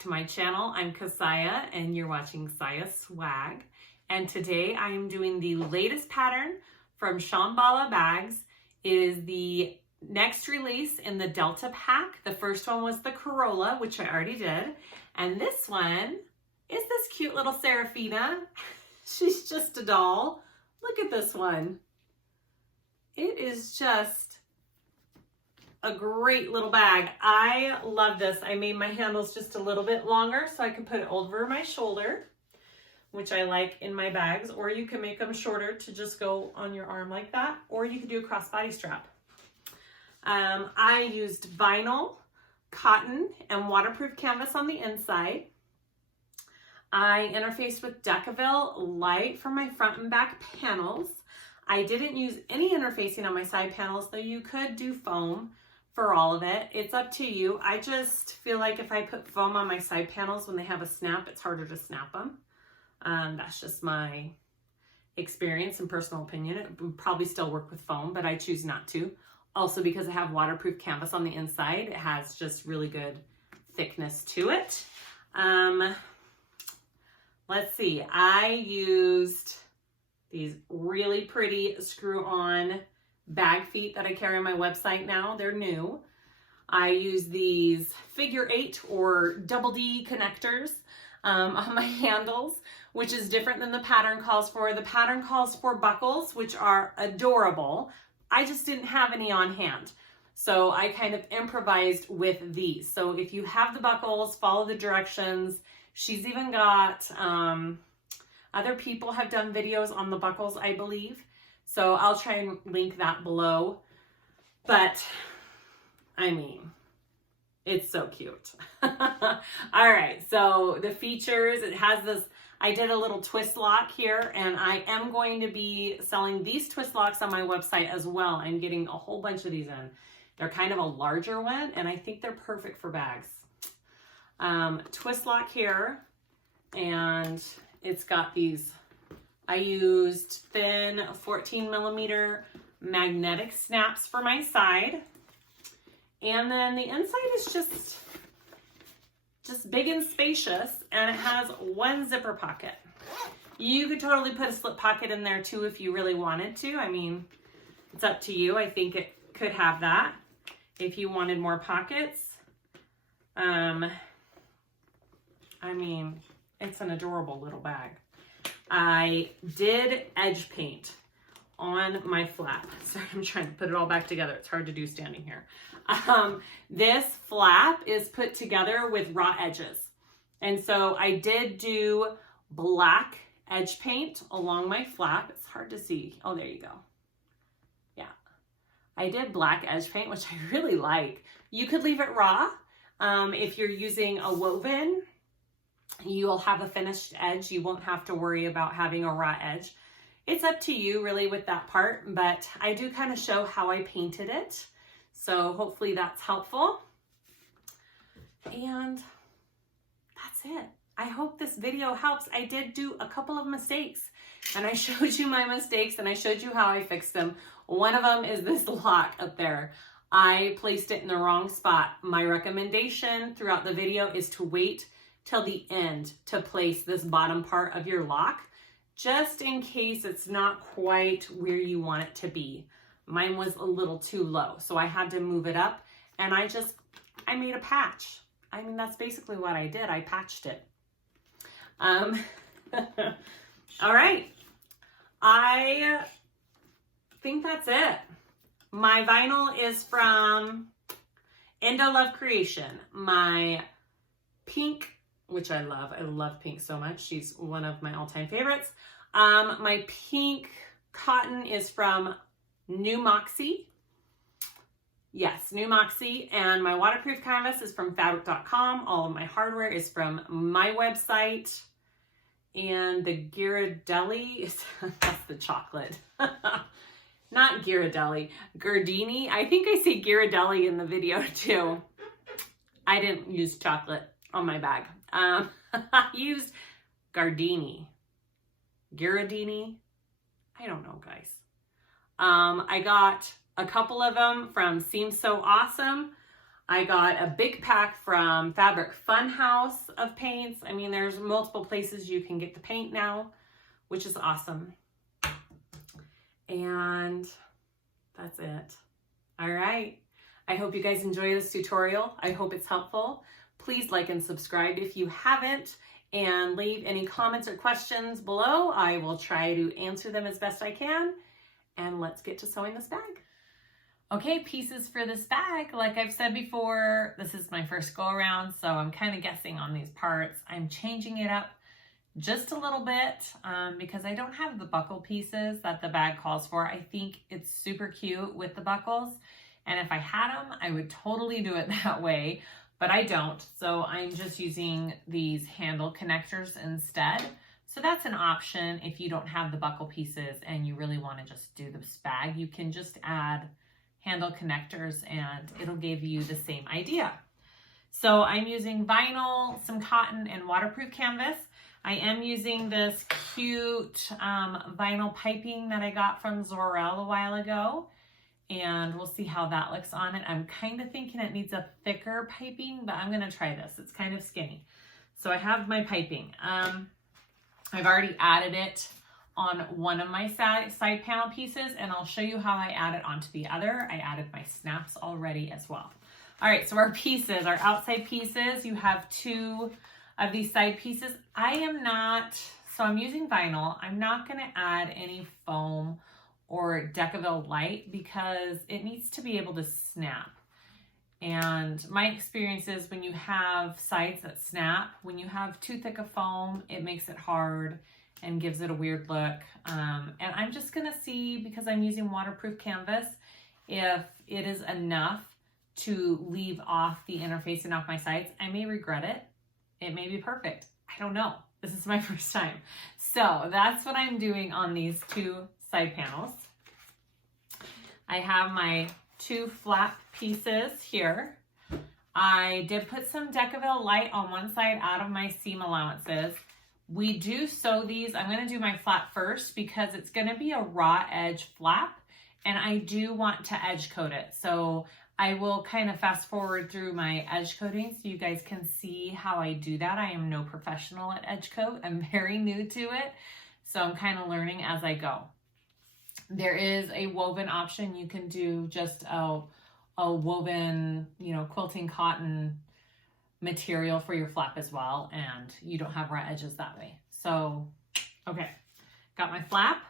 to my channel. I'm Kassiah and you're watching SiahSwag. And today I am doing the latest pattern from Shamballa Bags. It is the next release in the Delta pack. The first one was the Corolla, which I already did. And this one is this cute little Serafina. She's just a doll. Look at this one. It is just a great little bag. I love this. I made my handles just a little bit longer so I can put it over my shoulder, which I like in my bags, or you can make them shorter to just go on your arm like that, or you can do a crossbody strap. I used vinyl, cotton, and waterproof canvas on the inside. I interfaced with Decaville light for my front and back panels. I didn't use any interfacing on my side panels, though you could do foam for all of it. It's up to you. I just feel like if I put foam on my side panels when they have a snap, it's harder to snap them. That's just my experience and personal opinion. It would probably still work with foam, but I choose not to. Also, because I have waterproof canvas on the inside, it has just really good thickness to it. Let's see. I used these really pretty screw-on bag feet that I carry on my website now. They're new. I use these figure 8 or double D connectors on my handles, which is different than the pattern calls for. The pattern calls for buckles, which are adorable. I just didn't have any on hand. So I kind of improvised with these. So if you have the buckles, follow the directions. She's even got, other people have done videos on the buckles, I believe. So I'll try and link that below. But, I mean, it's so cute. All right, so the features, it has this, I did a little twist lock here, and I am going to be selling these twist locks on my website as well. I'm getting a whole bunch of these in. They're kind of a larger one, and I think they're perfect for bags. Twist lock here, and it's got these, I used thin 14mm magnetic snaps for my side. And then the inside is just big and spacious, and it has one zipper pocket. You could totally put a slip pocket in there too if you really wanted to. I mean, it's up to you. I think it could have that if you wanted more pockets. I mean, it's an adorable little bag. I did edge paint on my flap. Sorry, I'm trying to put it all back together. It's hard to do standing here. This flap is put together with raw edges. And so I did do black edge paint along my flap. It's hard to see. Oh, there you go. Yeah. I did black edge paint, which I really like. You could leave it raw. If you're using a woven, you'll have a finished edge. You won't have to worry about having a raw edge. It's up to you really with that part, but I do kind of show how I painted it. So hopefully that's helpful. And that's it. I hope this video helps. I did do a couple of mistakes, and I showed you my mistakes, and I showed you how I fixed them. One of them is this lock up there. I placed it in the wrong spot. My recommendation throughout the video is to wait till the end to place this bottom part of your lock, just in case it's not quite where you want it to be. Mine was a little too low, so I had to move it up, and I made a patch. I mean, that's basically what I did. I patched it. All right. I think that's it. My vinyl is from Indo Love Creation. My pink, which I love pink so much. She's one of my all-time favorites. My pink cotton is from New Moxie. Yes, New Moxie. And my waterproof canvas is from fabric.com. All of my hardware is from my website. And the Ghirardelli, that's the chocolate. Not Ghirardelli, Gardini. I think I say Ghirardelli in the video too. I didn't use chocolate on my bag. I used Gardini. Ghirardelli. I don't know, guys. I got a couple of them from Seems So Awesome. I got a big pack from Fabric Funhouse of paints. I mean, there's multiple places you can get the paint now, which is awesome. And that's it. All right. I hope you guys enjoy this tutorial. I hope it's helpful. Please like and subscribe if you haven't, and leave any comments or questions below. I will try to answer them as best I can. And let's get to sewing this bag. Okay, pieces for this bag. Like I've said before, this is my first go around, so I'm kind of guessing on these parts. I'm changing it up just a little bit because I don't have the buckle pieces that the bag calls for. I think it's super cute with the buckles, and if I had them, I would totally do it that way, but I don't. So I'm just using these handle connectors instead. So that's an option if you don't have the buckle pieces and you really want to just do this bag. You can just add handle connectors and it'll give you the same idea. So I'm using vinyl, some cotton, and waterproof canvas. I am using this cute vinyl piping that I got from Zorel a while ago, and we'll see how that looks on it. I'm kind of thinking it needs a thicker piping, but I'm gonna try this. It's kind of skinny. So I have my piping. I've already added it on one of my side panel pieces, and I'll show you how I add it onto the other. I added my snaps already as well. All right, so our pieces, our outside pieces, you have two of these side pieces. I'm using vinyl. I'm not gonna add any foam or Decaville light because it needs to be able to snap. And my experience is when you have sides that snap, when you have too thick of foam, it makes it hard and gives it a weird look. And I'm just gonna see, because I'm using waterproof canvas, if it is enough to leave off the interfacing off my sides. I may regret it. It may be perfect. I don't know. This is my first time. So that's what I'm doing on these two side panels. I have my two flap pieces here. I did put some Decaville light on one side out of my seam allowances. We do sew these. I'm going to do my flap first because it's going to be a raw edge flap, and I do want to edge coat it. So I will kind of fast forward through my edge coating so you guys can see how I do that. I am no professional at edge coat. I'm very new to it, so I'm kind of learning as I go. There is a woven option. You can do just a woven, quilting cotton material for your flap as well, and you don't have raw edges that way. So, okay, got my flap.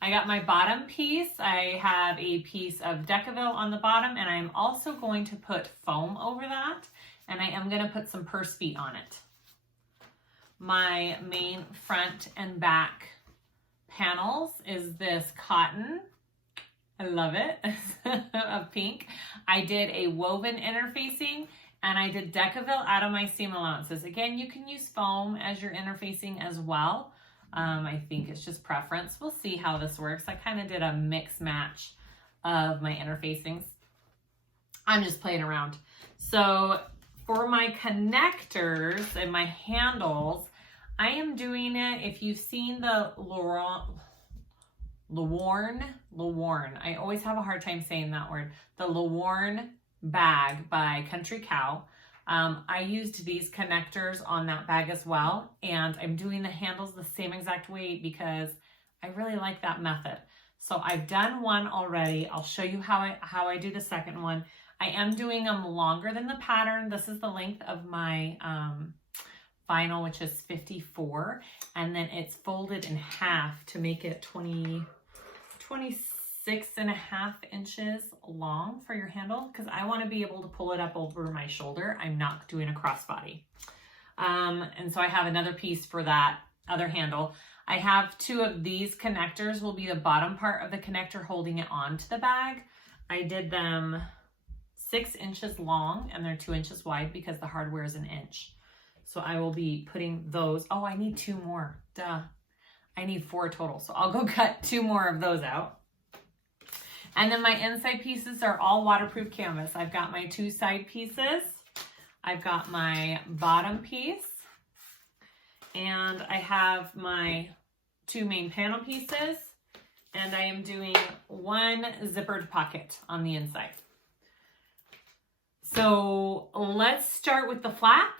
I got my bottom piece. I have a piece of Decaville on the bottom, and I'm also going to put foam over that, and I am going to put some purse feet on it. My main front and back panels is this cotton. I love it, of pink. I did a woven interfacing, and I did Decaville out of my seam allowances. Again, you can use foam as your interfacing as well. I think it's just preference. We'll see how this works. I kind of did a mix match of my interfacings. I'm just playing around. So for my connectors and my handles, I am doing it, if you've seen the Laworn, I always have a hard time saying that word, the Laworn bag by Country Cow. I used these connectors on that bag as well, and I'm doing the handles the same exact way because I really like that method. So I've done one already. I'll show you how I do the second one. I am doing them longer than the pattern. This is the length of my vinyl, which is 54, and then it's folded in half to make it 26.5 inches long for your handle, because I want to be able to pull it up over my shoulder. I'm not doing a crossbody. And so I have another piece for that other handle. I have two of these connectors, will be the bottom part of the connector holding it onto the bag. I did them 6 inches long, and they're 2 inches wide because the hardware is 1 inch. So I will be putting those. Oh, I need 2 more. Duh. I need 4 total. So I'll go cut 2 more of those out. And then my inside pieces are all waterproof canvas. I've got my 2 side pieces. I've got my bottom piece. And I have my 2 main panel pieces. And I am doing 1 zippered pocket on the inside. So let's start with the flap.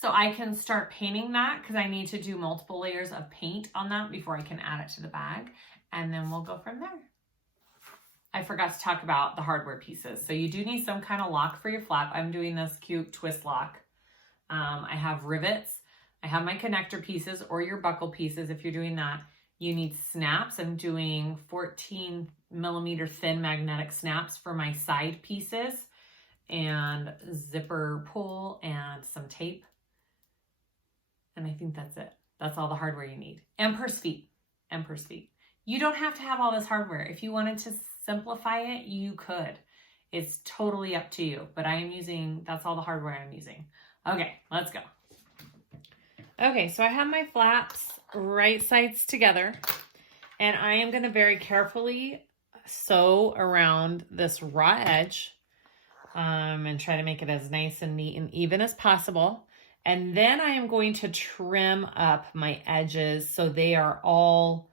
So I can start painting that because I need to do multiple layers of paint on that before I can add it to the bag. And then we'll go from there. I forgot to talk about the hardware pieces. So you do need some kind of lock for your flap. I'm doing this cute twist lock. I have rivets. I have my connector pieces or your buckle pieces if you're doing that. You need snaps. I'm doing 14mm thin magnetic snaps for my side pieces and zipper pull and some tape. And I think that's it. That's all the hardware you need. And purse feet. And purse feet. You don't have to have all this hardware. If you wanted to simplify it, you could. It's totally up to you. But I am using, that's all the hardware I'm using. Okay, let's go. Okay, so I have my flaps right sides together. And I am going to very carefully sew around this raw edge and try to make it as nice and neat and even as possible. And then I am going to trim up my edges so they are all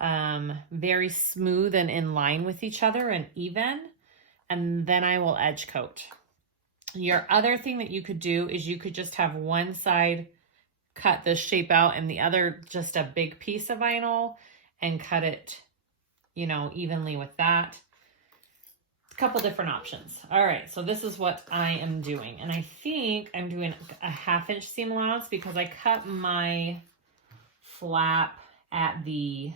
very smooth and in line with each other and even. And then I will edge coat. Your other thing that you could do is you could just have one side cut this shape out and the other just a big piece of vinyl and cut it, you know, evenly with that. Couple different options. All right, so this is what I am doing. And I think I'm doing a 1/2 inch seam allowance because I cut my flap at the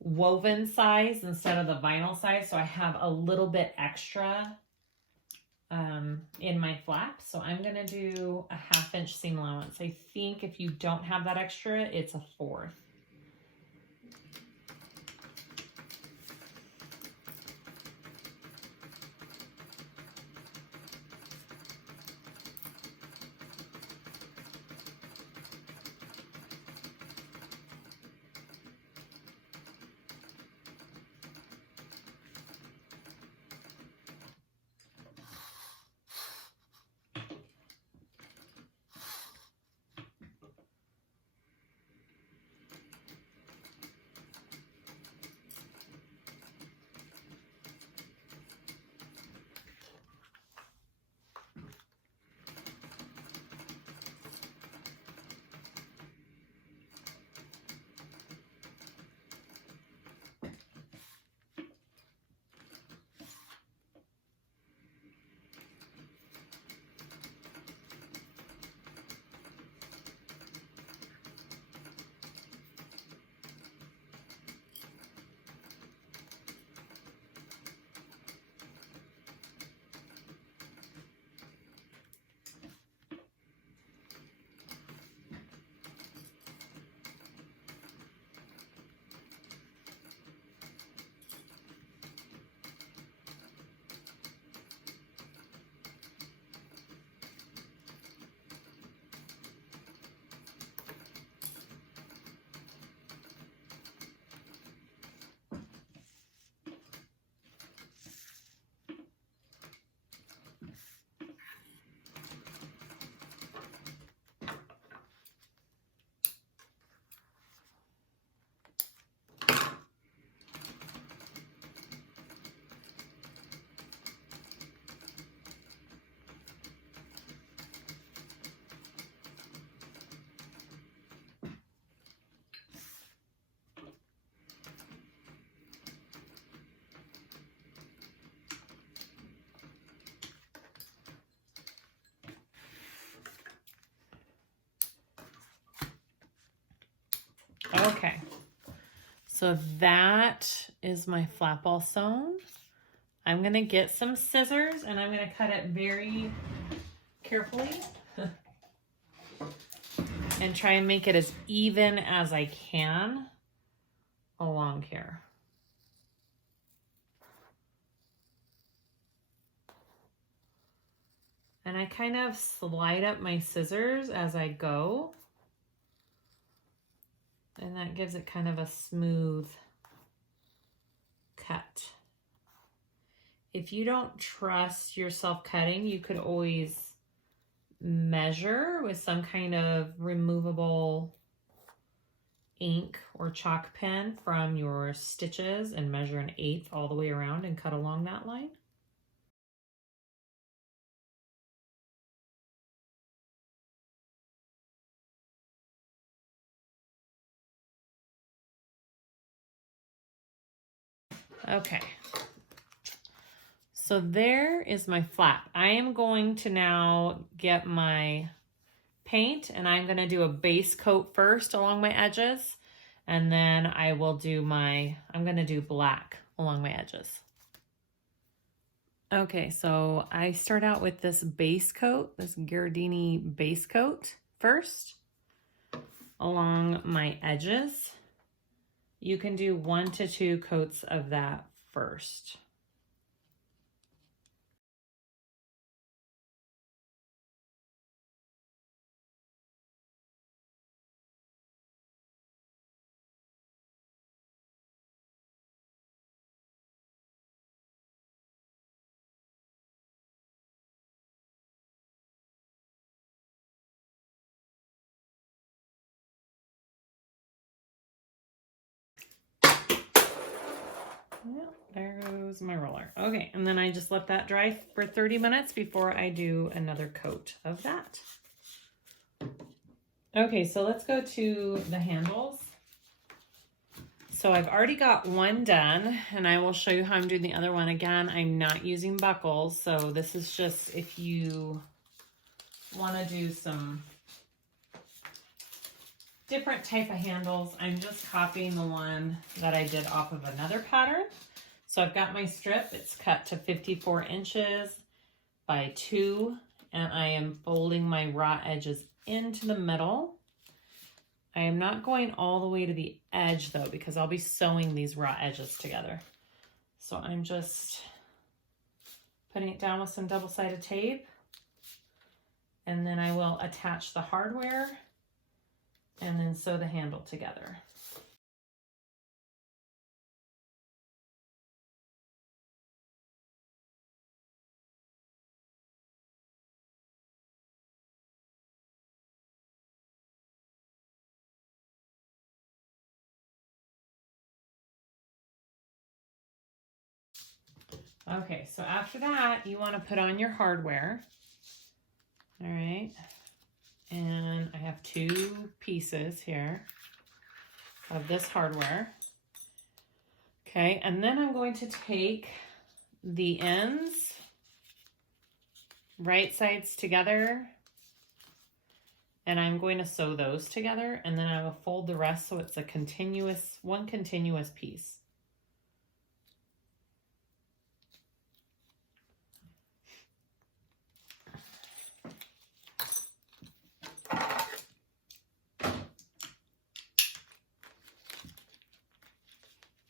woven size instead of the vinyl size. So I have a little bit extra in my flap. So I'm gonna do a 1/2 inch seam allowance. I think if you don't have that extra, it's a 1/4. Okay, so that is my flap all sewn. I'm gonna get some scissors and I'm gonna cut it very carefully and try and make it as even as I can along here. And I kind of slide up my scissors as I go. And that gives it kind of a smooth cut. If you don't trust yourself cutting, you could always measure with some kind of removable ink or chalk pen from your stitches and measure 1/8 all the way around and cut along that line. Okay. So there is my flap. I am going to now get my paint and I'm going to do a base coat first along my edges. And then I will do I'm going to do black along my edges. Okay, so I start out with this base coat, this Ghirardini base coat first along my edges. You can do 1 to 2 coats of that first. Well, there goes my roller. Okay, and then I just let that dry for 30 minutes before I do another coat of that. Okay, so let's go to the handles. So I've already got one done, and I will show you how I'm doing the other one. Again, I'm not using buckles, so this is just if you want to do some different type of handles. I'm just copying the one that I did off of another pattern. So I've got my strip. It's cut to 54 inches by 2, and I am folding my raw edges into the middle. I am not going all the way to the edge though, because I'll be sewing these raw edges together. So I'm just putting it down with some double-sided tape, and then I will attach the hardware and then sew the handle together. Okay, so after that, you want to put on your hardware. All right, and I have 2 pieces here of this hardware. Okay, and then I'm going to take the ends, right sides together, and I'm going to sew those together, and then I will fold the rest so it's a one continuous piece.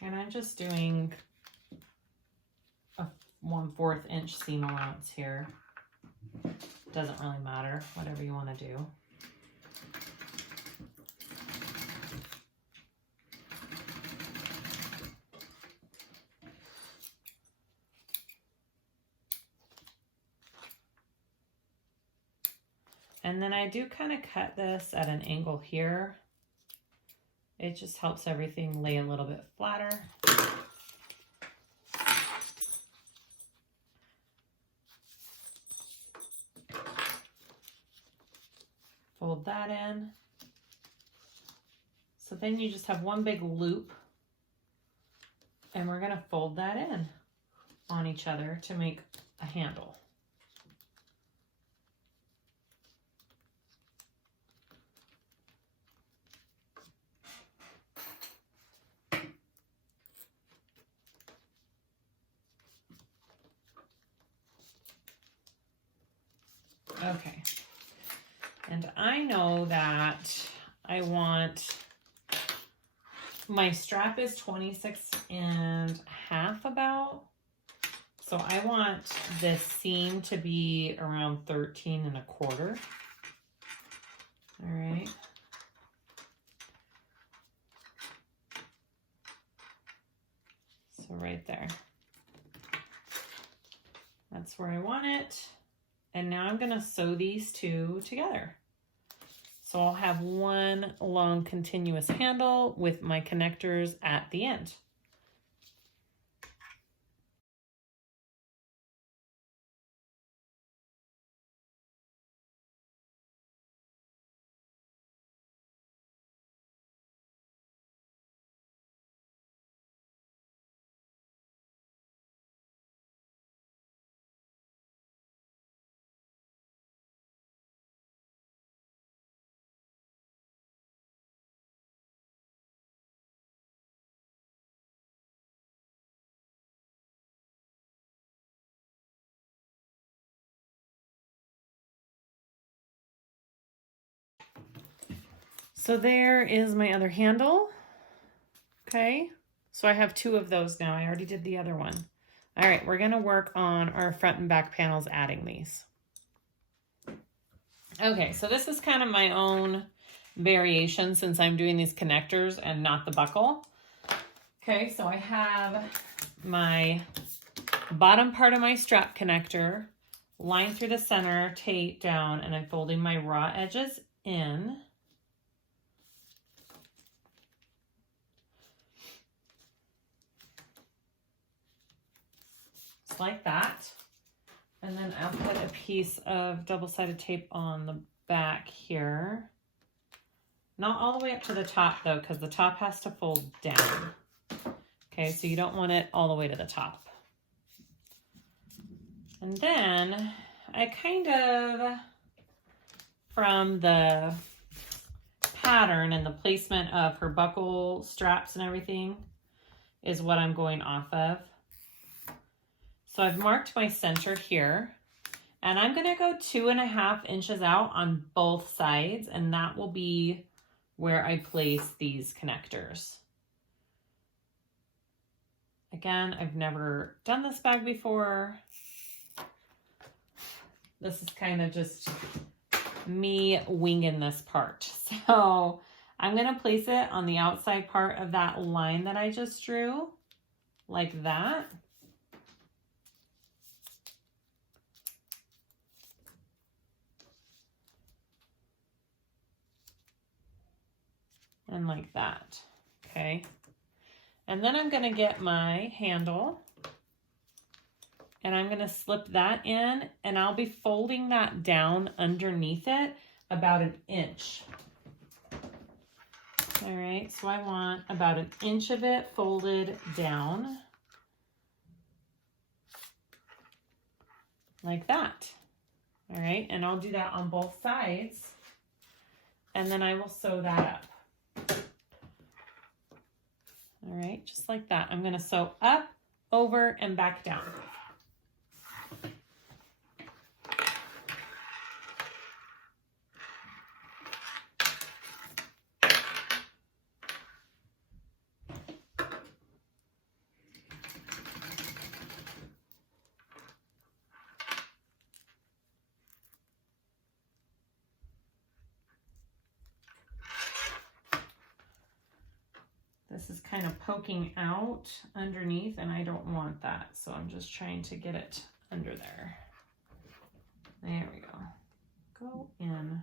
And I'm just doing a 1/4 inch seam allowance here. Doesn't really matter, whatever you want to do. And then I do kind of cut this at an angle here. It just helps everything lay a little bit flatter. Fold that in. So then you just have one big loop, and we're going to fold that in on each other to make a handle. Okay, and I know that I want, my strap is 26.5 about, so I want this seam to be around 13.25. All right. So right there. That's where I want it. And now I'm going to sew these 2 together. So I'll have one long continuous handle with my connectors at the end. So there is my other handle. Okay, so I have 2 of those now. I already did the other one. All right, we're gonna work on our front and back panels adding these. Okay, so this is kind of my own variation since I'm doing these connectors and not the buckle. Okay, so I have my bottom part of my strap connector, line through the center, tape down, and I'm folding my raw edges in. Just like that. And then I'll put a piece of double-sided tape on the back here. Not all the way up to the top though, because the top has to fold down. Okay, so you don't want it all the way to the top. And then I kind of, from the pattern and the placement of her buckle straps and everything, is what I'm going off of. So I've marked my center here, and I'm gonna go 2.5 inches out on both sides, and that will be where I place these connectors. Again, I've never done this bag before. This is kind of just me winging this part. So I'm gonna place it on the outside part of that line that I just drew, like that. And like that, okay? And then I'm gonna get my handle and I'm gonna slip that in, and I'll be folding that down underneath it about 1 inch. All right, so I want about 1 inch of it folded down like that. All right, and I'll do that on both sides, and then I will sew that up. All right, just like that. I'm gonna sew up, over, and back down. This is kind of poking out underneath, and I don't want that, so I'm just trying to get it under there. There we go. Go in.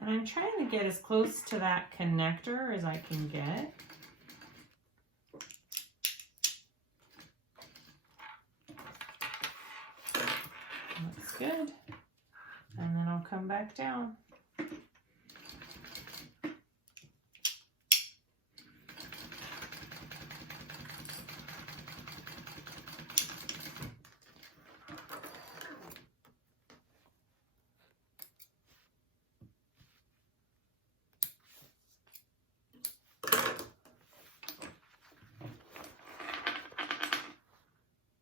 I'm trying to get as close to that connector as I can get. Looks good. And then I'll come back down.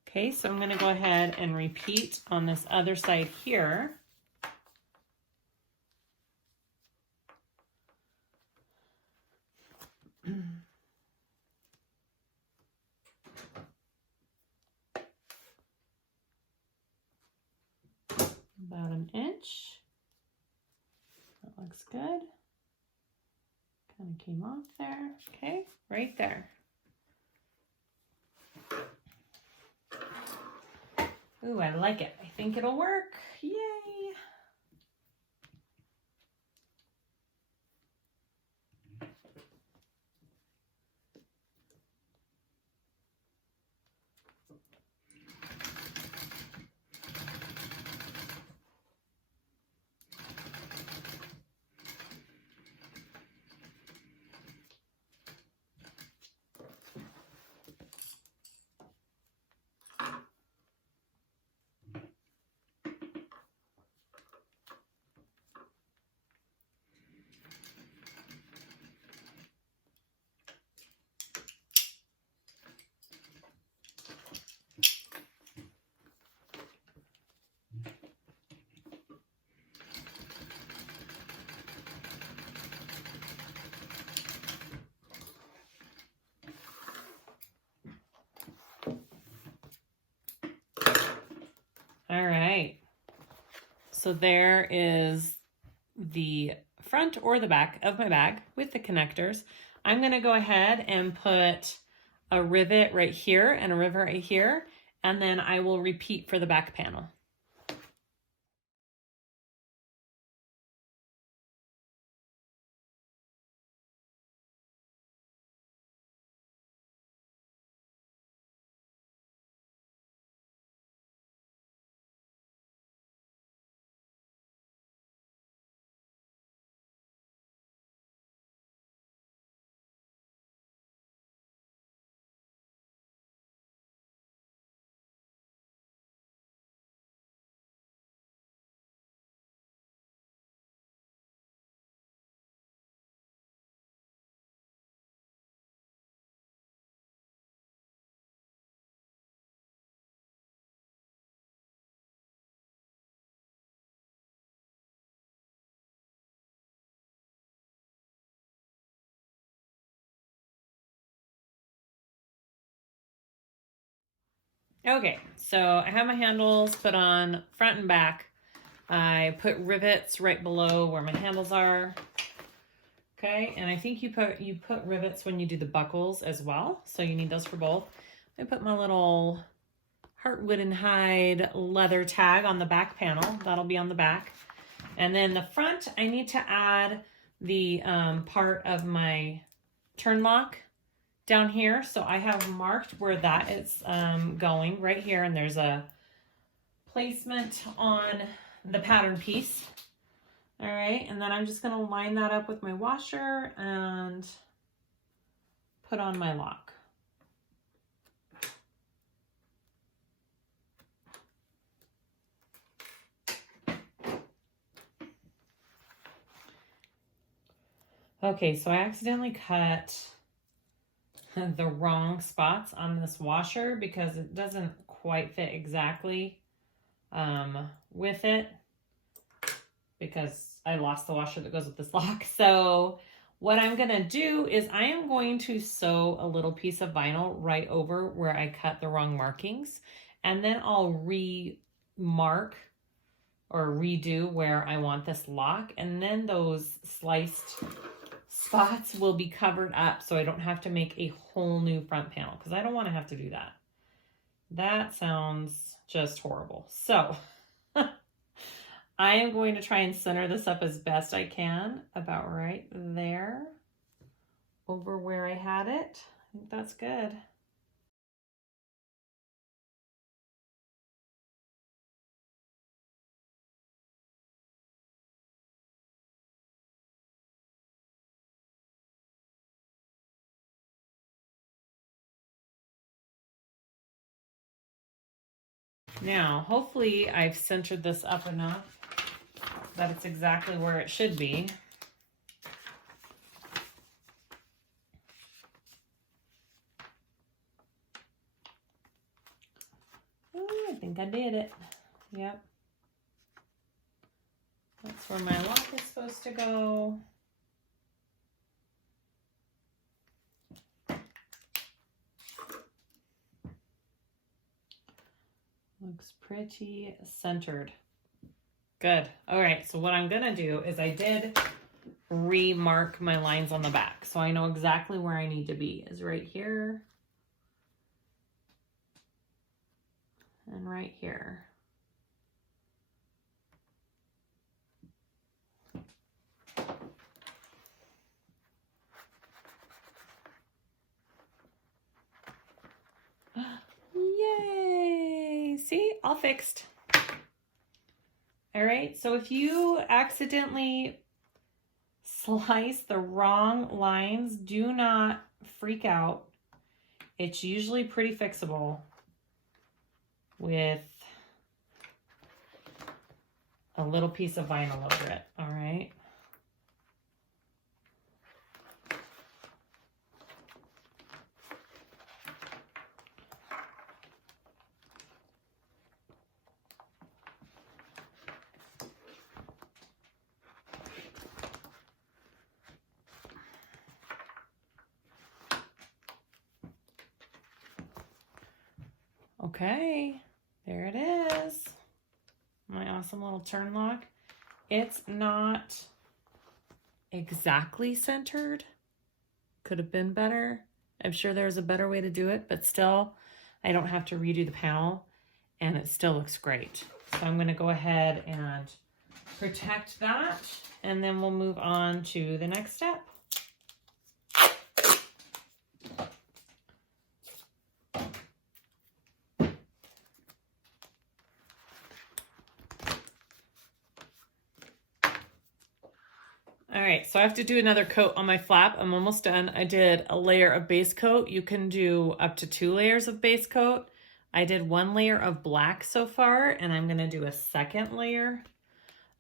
Okay, so I'm going to go ahead and repeat on this other side here. About 1 inch. That looks good. Kind of came off there. Okay, right there. Ooh, I like it. I think it'll work. Yay! All right. So there is the front or the back of my bag with the connectors. I'm going to go ahead and put a rivet right here and a rivet right here, and then I will repeat for the back panel. Okay, so I have my handles put on front and back. I put rivets right below where my handles are. Okay, and I think you put rivets when you do the buckles as well, so you need those for both. I put my little heartwood and hide leather tag on the back panel. That'll be on the back. And then the front, I need to add the part of my turn lock down here. So I have marked where that is going right here, and there's a placement on the pattern piece. All right, and then I'm just gonna line that up with my washer and put on my lock. Okay, so I accidentally cut the wrong spots on this washer because it doesn't quite fit exactly with it, because I lost the washer that goes with this lock. So what I'm gonna do is I am going to sew a little piece of vinyl right over where I cut the wrong markings, and then I'll re-mark or redo where I want this lock, and then those sliced spots will be covered up so I don't have to make a whole new front panel, because I don't want to have to do that. That sounds just horrible. So I am going to try and center this up as best I can, about right there, over where I had it. I think that's good. Now, hopefully I've centered this up enough that it's exactly where it should be. Oh, I think I did it. Yep. That's where my lock is supposed to go. Looks pretty centered. Good. All right, so what I'm gonna do is I did remark my lines on the back, so I know exactly where I need to be, is right here and right here. Yay! See, all fixed. All right, so if you accidentally slice the wrong lines, do not freak out. It's usually pretty fixable with a little piece of vinyl over it, all right? Okay, there it is. my awesome little turn lock. It's not exactly centered. Could have been better. I'm sure there's a better way to do it, but still, I don't have to redo the panel, and it still looks great. So I'm going to go ahead and protect that, and then we'll move on to the next step. All right, so I have to do another coat on my flap. I'm almost done. I did a layer of base coat. You can do up to 2 layers of base coat. I did 1 layer of black so far, and I'm gonna do a second layer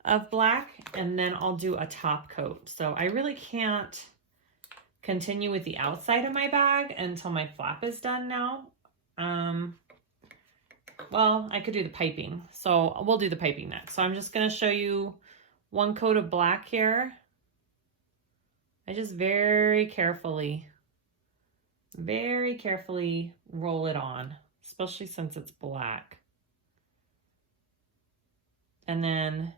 of black, and then I'll do a top coat. So I really can't continue with the outside of my bag until my flap is done now. Well, I could do the piping. So we'll do the piping next. So I'm just gonna show you 1 coat of black here. I just very carefully roll it on, especially since it's black. And then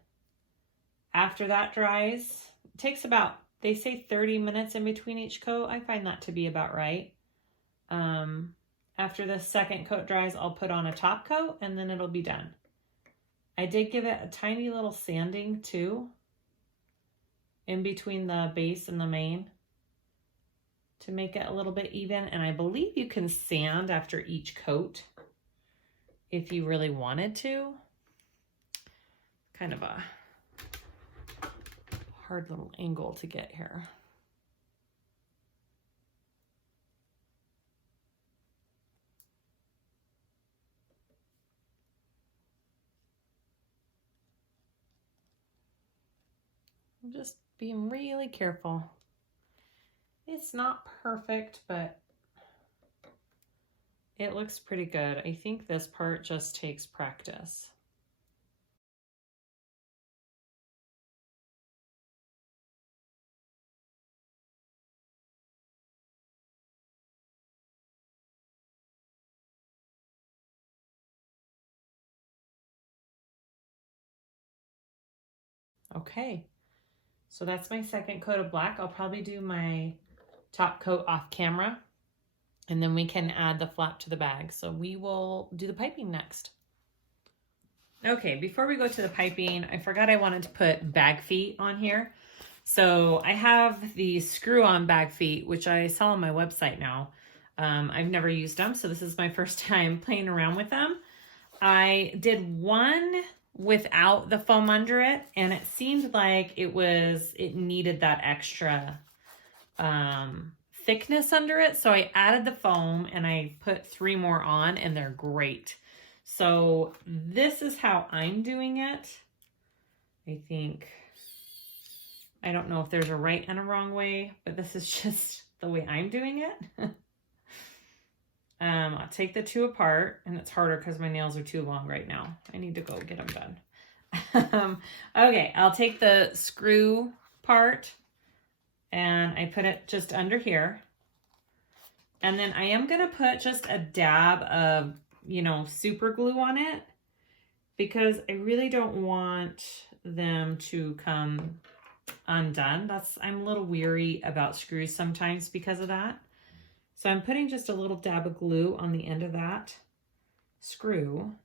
after that dries, it takes about, they say 30 minutes in between each coat. I find that to be about right. After the second coat dries, I'll put on a top coat and then it'll be done. I did give it a tiny little sanding too, in between the base and the main, to make it a little bit even. And I believe you can sand after each coat if you really wanted to. Kind of a hard little angle to get here. I'm just being really careful. It's not perfect, but it looks pretty good. I think this part just takes practice. Okay. So that's my second coat of black. I'll probably do my top coat off camera, and then we can add the flap to the bag. So we will do the piping next. Okay, before we go to the piping, I forgot I wanted to put bag feet on here. So I have the screw-on bag feet, which I sell on my website now. I've never used them, so this is my first time playing around with them. I did one without the foam under it, and it seemed like it needed that extra thickness under it. So I added the foam and I put 3 more on, and they're great. So this is how I'm doing it. I don't know if there's a right and a wrong way, but this is just the way I'm doing it. I'll take the 2 apart, and it's harder because my nails are too long right now. I need to go get them done. Okay, I'll take the screw part and I put it just under here. And then I am going to put just a dab of, super glue on it, because I really don't want them to come undone. I'm a little weary about screws sometimes because of that. So I'm putting just a little dab of glue on the end of that screw.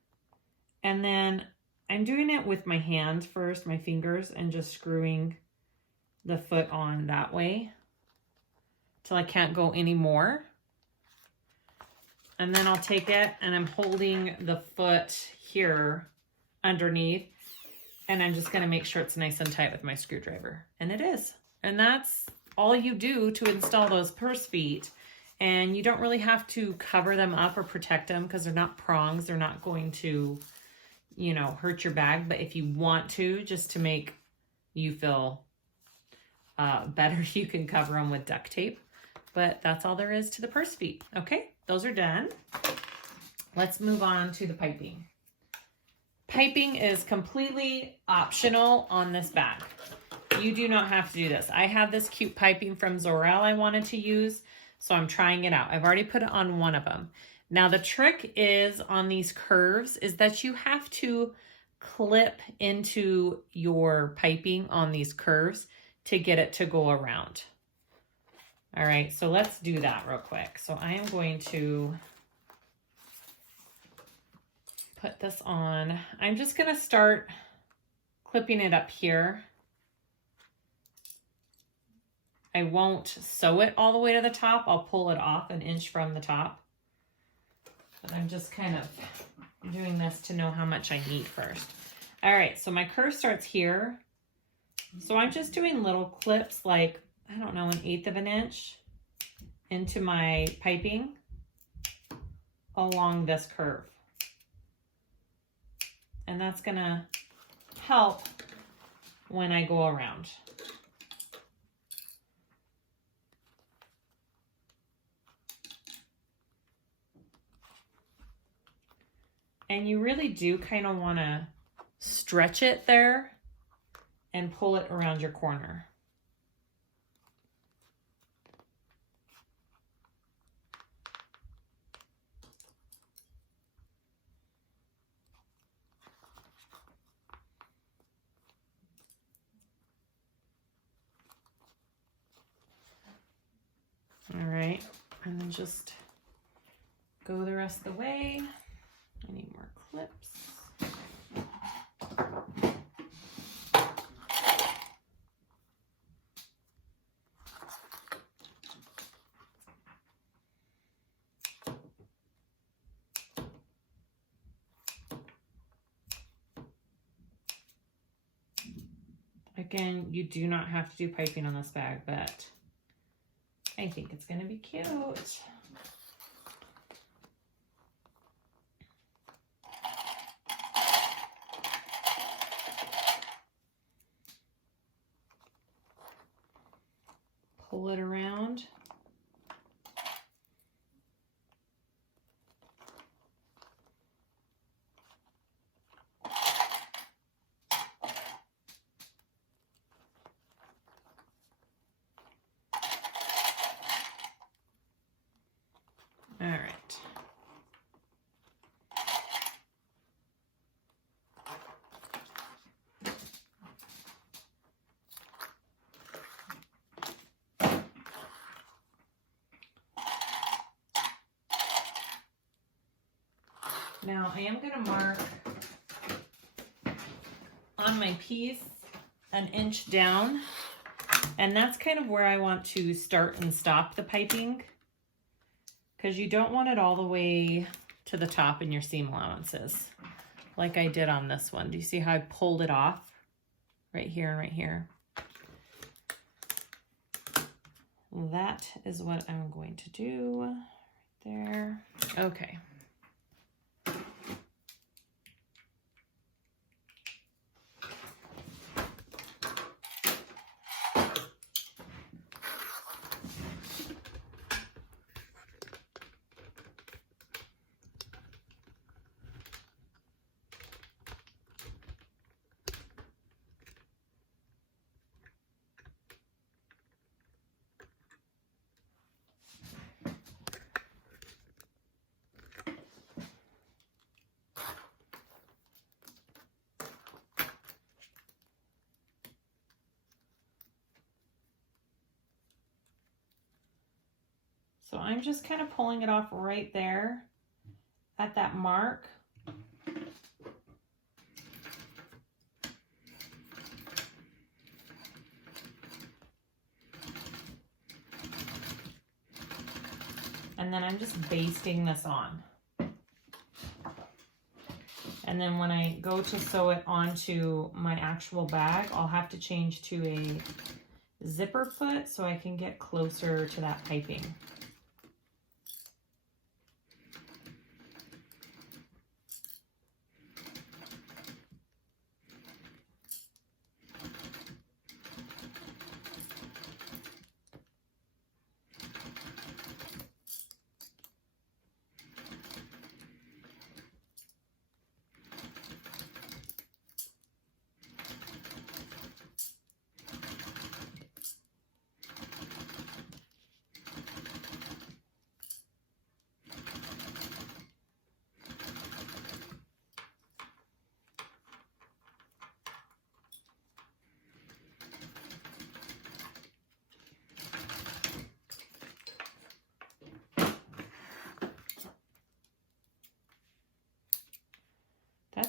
And then I'm doing it with my hand first, my fingers, and just screwing the foot on that way till I can't go anymore. And then I'll take it and I'm holding the foot here underneath, and I'm just going to make sure it's nice and tight with my screwdriver. And it is. And that's all you do to install those purse feet. And you don't really have to cover them up or protect them because they're not prongs. They're not going to, hurt your bag. But if you want to, just to make you feel better, you can cover them with duct tape. But that's all there is to the purse feet. Okay, those are done. Let's move on to the piping. Piping is completely optional on this bag. You do not have to do this. I have this cute piping from Zorel I wanted to use, so I'm trying it out. I've already put it on one of them. Now the trick is on these curves is that you have to clip into your piping on these curves to get it to go around. All right, so let's do that real quick. So I am going to put this on. I'm just gonna start clipping it up here. I won't sew it all the way to the top. I'll pull it off an inch from the top. But I'm just kind of doing this to know how much I need first. All right, so my curve starts here. So I'm just doing little clips like, I don't know, 1/8 of an inch into my piping along this curve. And that's gonna help when I go around. And you really do kind of want to stretch it there and pull it around your corner. All right, and then just go the rest of the way. I need more clips. Again, you do not have to do piping on this bag, but I think it's going to be cute. Pull it around. All right. Now I am going to mark on my piece 1 inch down, and that's kind of where I want to start and stop the piping, because you don't want it all the way to the top in your seam allowances like I did on this one. Do you see how I pulled it off right here and right here? That is what I'm going to do right there. Okay. So I'm just kind of pulling it off right there at that mark. And then I'm just basting this on. And then when I go to sew it onto my actual bag, I'll have to change to a zipper foot so I can get closer to that piping.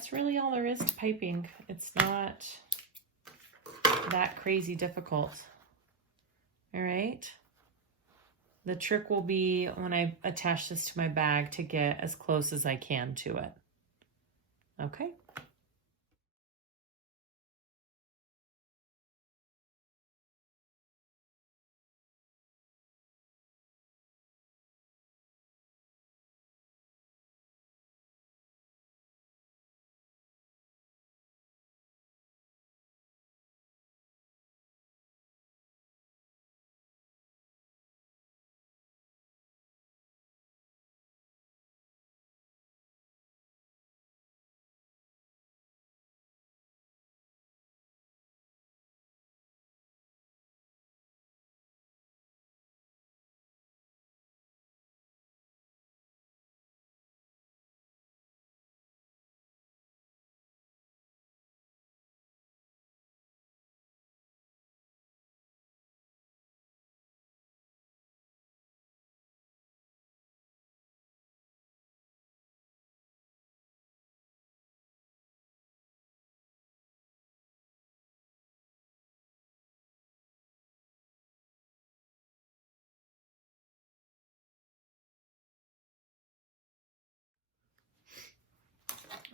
that's really all there is to piping. It's not that crazy difficult. All right. The trick will be when I attach this to my bag to get as close as I can to it. Okay.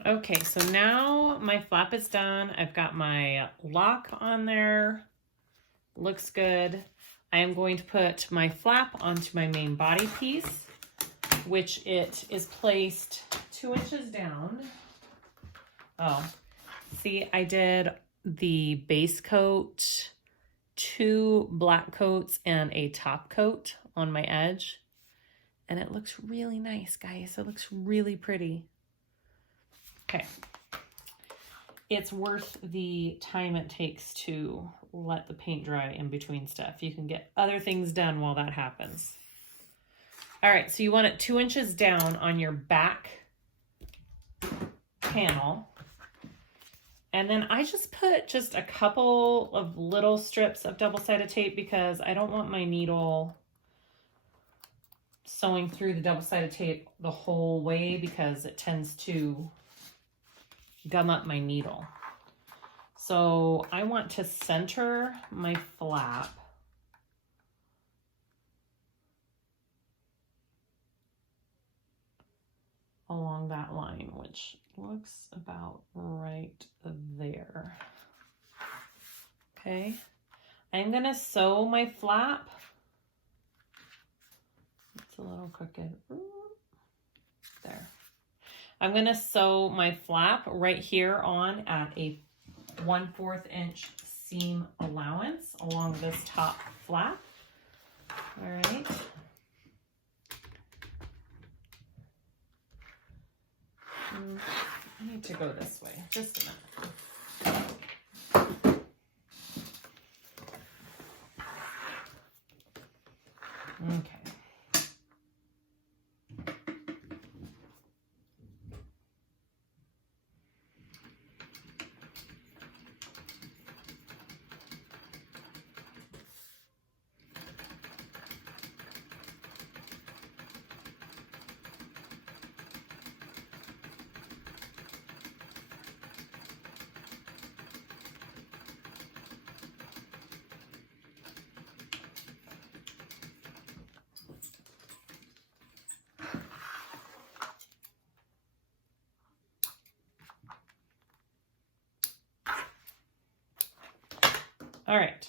Okay, so now my flap is done. I've got my lock on there. Looks good. I am going to put my flap onto my main body piece, which it is placed 2 inches down. Oh, see, I did the base coat, 2 black coats, and a top coat on my edge. And it looks really nice, guys. It looks really pretty. Okay. It's worth the time it takes to let the paint dry in between stuff. You can get other things done while that happens. All right, so you want it 2 inches down on your back panel. And then I just put just a couple of little strips of double-sided tape because I don't want my needle sewing through the double-sided tape the whole way because it tends to gum up my needle. So I want to center my flap along that line, which looks about right there. Okay, I'm gonna sew my flap. It's a little crooked. There. I'm gonna sew my flap right here on at a 1/4 inch seam allowance along this top flap. All right. I need to go this way, just a minute. Okay. All right.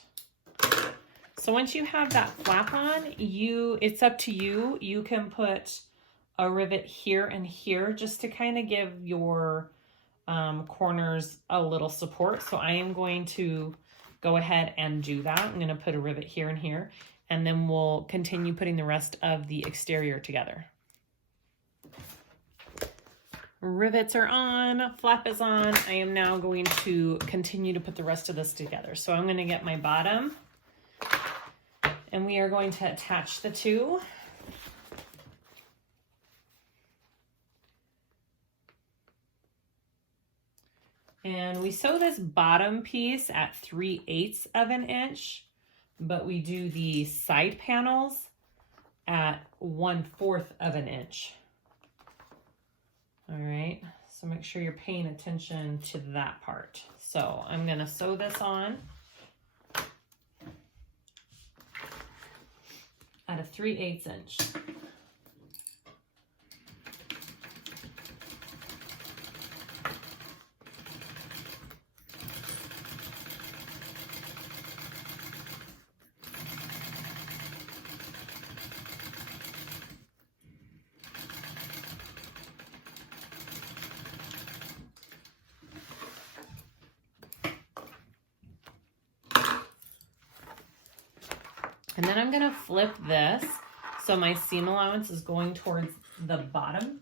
So once you have that flap on, it's up to you. You can put a rivet here and here just to kind of give your corners a little support. So I am going to go ahead and do that. I'm going to put a rivet here and here, and then we'll continue putting the rest of the exterior together. Rivets are on, flap is on. I am now going to continue to put the rest of this together. So I'm going to get my bottom, and we are going to attach the two. And we sew this bottom piece at 3/8 of an inch, but we do the side panels at 1/4 of an inch. All right, So make sure you're paying attention to that part. So I'm gonna sew this on at a 3/8 inch. And then I'm gonna flip this so my seam allowance is going towards the bottom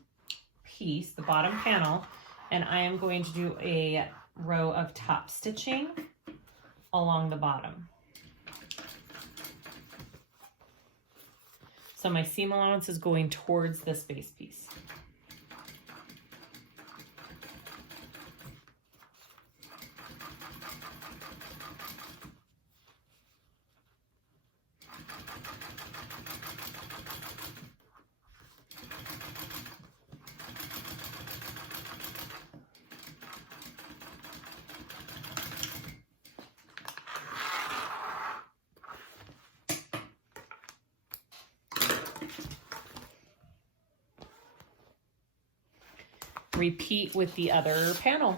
piece, the bottom panel, and I am going to do a row of top stitching along the bottom. So my seam allowance is going towards this base piece. Repeat with the other panel.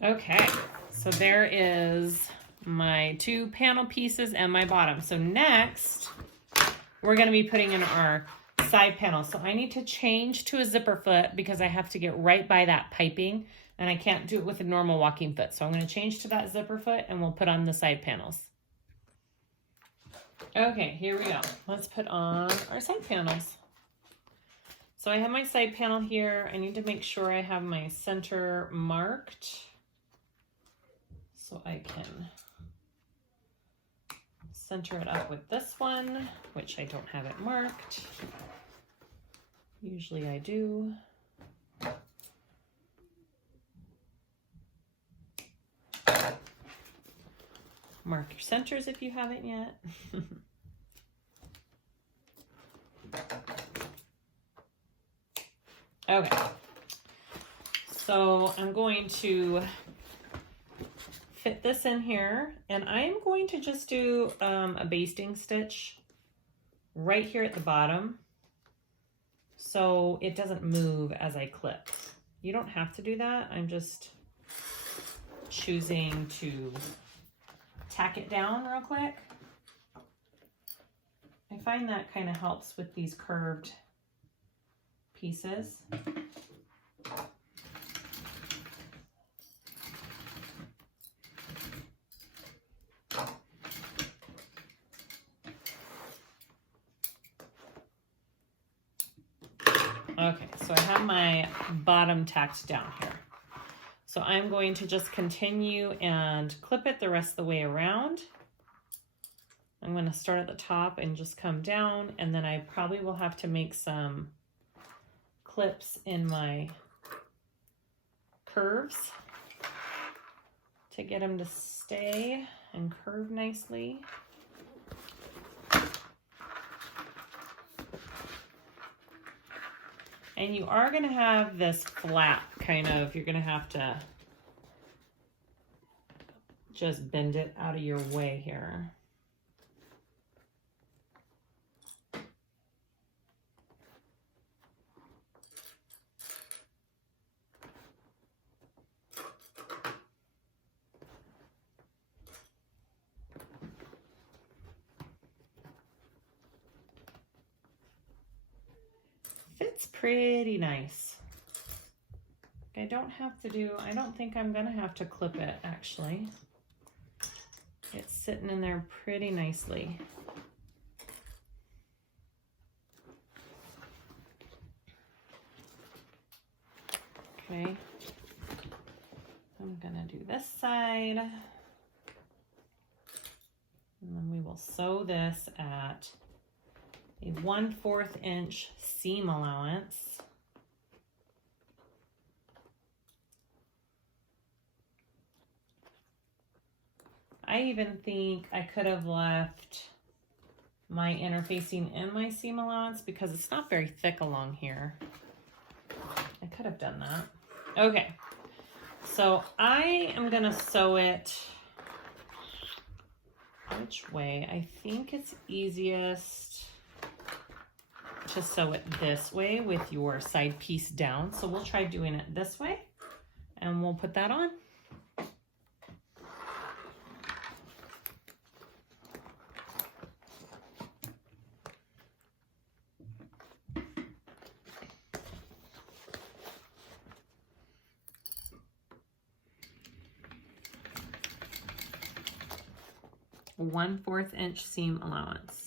Okay, so there is my 2 panel pieces and my bottom. So next, we're going to be putting in our side panel. So I need to change to a zipper foot because I have to get right by that piping, and I can't do it with a normal walking foot. So I'm going to change to that zipper foot, and we'll put on the side panels. Okay, here we go. Let's put on our side panels. So I have my side panel here. I need to make sure I have my center marked, so I can center it up with this one, which I don't have it marked. Usually I do. Mark your centers if you haven't yet. Okay, so I'm going to fit this in here, and I'm going to just do a basting stitch right here at the bottom so it doesn't move as I clip. You don't have to do that. I'm just choosing to tack it down real quick. I find that kind of helps with these curved pieces. Okay, so I have my bottom tacked down here. So I'm going to just continue and clip it the rest of the way around. I'm going to start at the top and just come down, and then I probably will have to make some clips in my curves to get them to stay and curve nicely. And you are going to have this flap kind of, you're going to have to just bend it out of your way here. Fits pretty nice. I don't think I'm gonna have to clip it actually. It's sitting in there pretty nicely. Okay. I'm gonna do this side. And then we will sew this at a 1/4 inch seam allowance. I even think I could have left my interfacing in my seam allowance because it's not very thick along here. I could have done that. Okay, so I am gonna sew it, which way? I think it's easiest to sew it this way with your side piece down. So we'll try doing it this way and we'll put that on. A 1/4 inch seam allowance.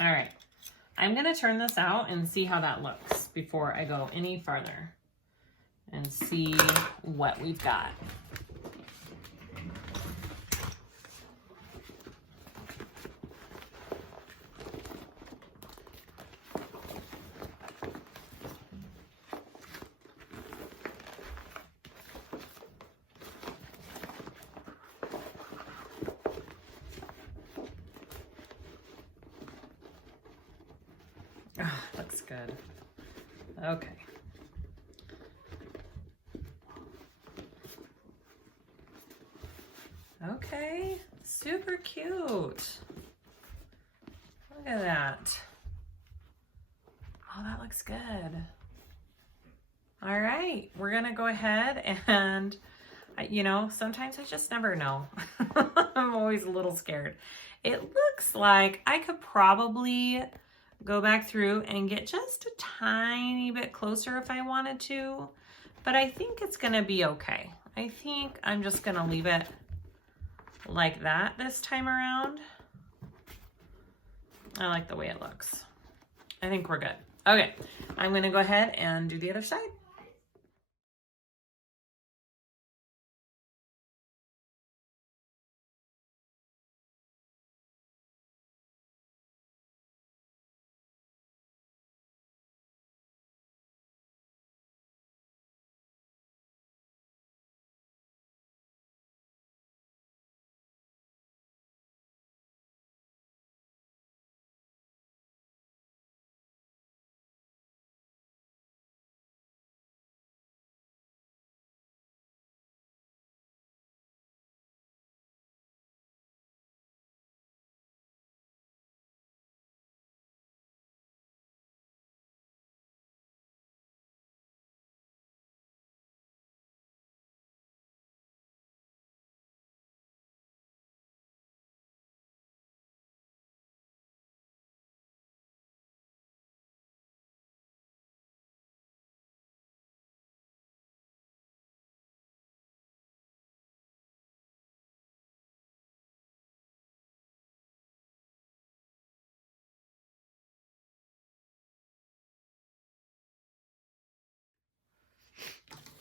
All right, I'm gonna turn this out and see how that looks before I go any farther and see what we've got. Oh, looks good. Okay. Okay, super cute. Look at that. Oh, that looks good. All right, we're gonna go ahead and, you know, sometimes I just never know. I'm always a little scared. It looks like I could probably go back through and get just a tiny bit closer if I wanted to, but I think it's gonna be okay. I think I'm just gonna leave it like that this time around. I like the way it looks. I think we're good. Okay, I'm gonna go ahead and do the other side.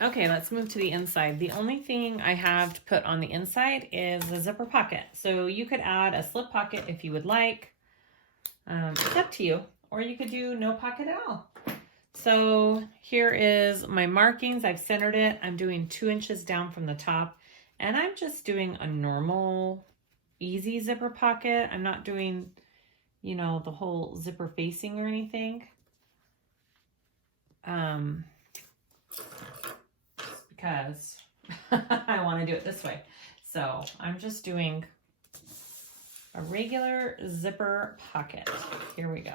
Okay, let's move to the inside. The only thing I have to put on the inside is the zipper pocket. So you could add a slip pocket if you would like. It's up to you. Or you could do no pocket at all. So here is my markings. I've centered it. I'm doing 2 inches down from the top. And I'm just doing a normal, easy zipper pocket. I'm not doing, you know, the whole zipper facing or anything. Because I want to do it this way. So I'm just doing a regular zipper pocket. Here we go.